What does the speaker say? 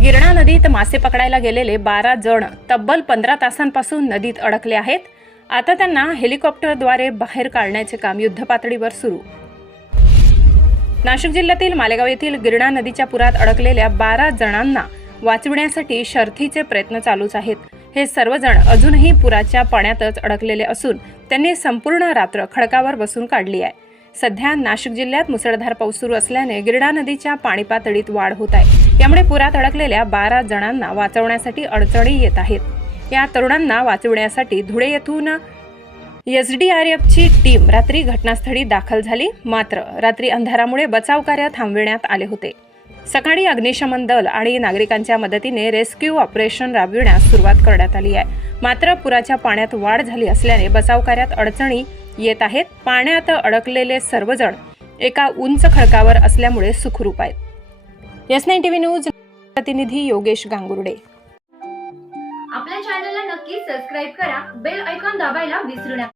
गिरणा नदीत मासे पकडायला गेलेले बारा जण तब्बल पंधरा तासांपासून नदीत अडकले आहेत. आता त्यांना हेलिकॉप्टरद्वारे बाहेर काढण्याचे काम युद्धपातळीवर सुरू. नाशिक जिल्ह्यातील मालेगाव येथील गिरणा नदीच्या पुरात अडकलेल्या बारा जणांना वाचविण्यासाठी शर्थीचे प्रयत्न चालूच आहेत. हे सर्वजण अजूनही पुराच्या पाण्यातच अडकलेले असून त्यांनी संपूर्ण रात्र खडकावर बसून काढली आहे. सध्या नाशिक जिल्ह्यात मुसळधार पाऊस सुरू असल्याने गिरणा नदीच्या पाणी पातळीत वाढ होत आहे. त्यामुळे पुरात अडकलेल्या बारा जणांना वाचवण्यासाठी अडचणी येत आहेत. या तरुणांना वाचवण्यासाठी धुळे येथून यस डी आर एफची टीम रात्री घटनास्थळी दाखल झाली. मात्र रात्री अंधारामुळे बचाव कार्य थांबविण्यात आले होते. सकाळी अग्निशमन दल आणि नागरिकांच्या मदतीने रेस्क्यू ऑपरेशन राबविण्यास सुरुवात करण्यात आली आहे. मात्र पुराच्या पाण्यात वाढ झाली असल्याने बचाव कार्यात अडचणी येत आहेत. पाण्यात अडकलेले सर्वजण एका उंच खडकावर असल्यामुळे सुखरूप आहेत. एस नाईन टीव्ही न्यूज प्रतिनिधी योगेश गांगुर्डे. आपल्या चॅनलला नक्की सबस्क्राईब करा बेल ऐकॉन दाबायला विसरू नका.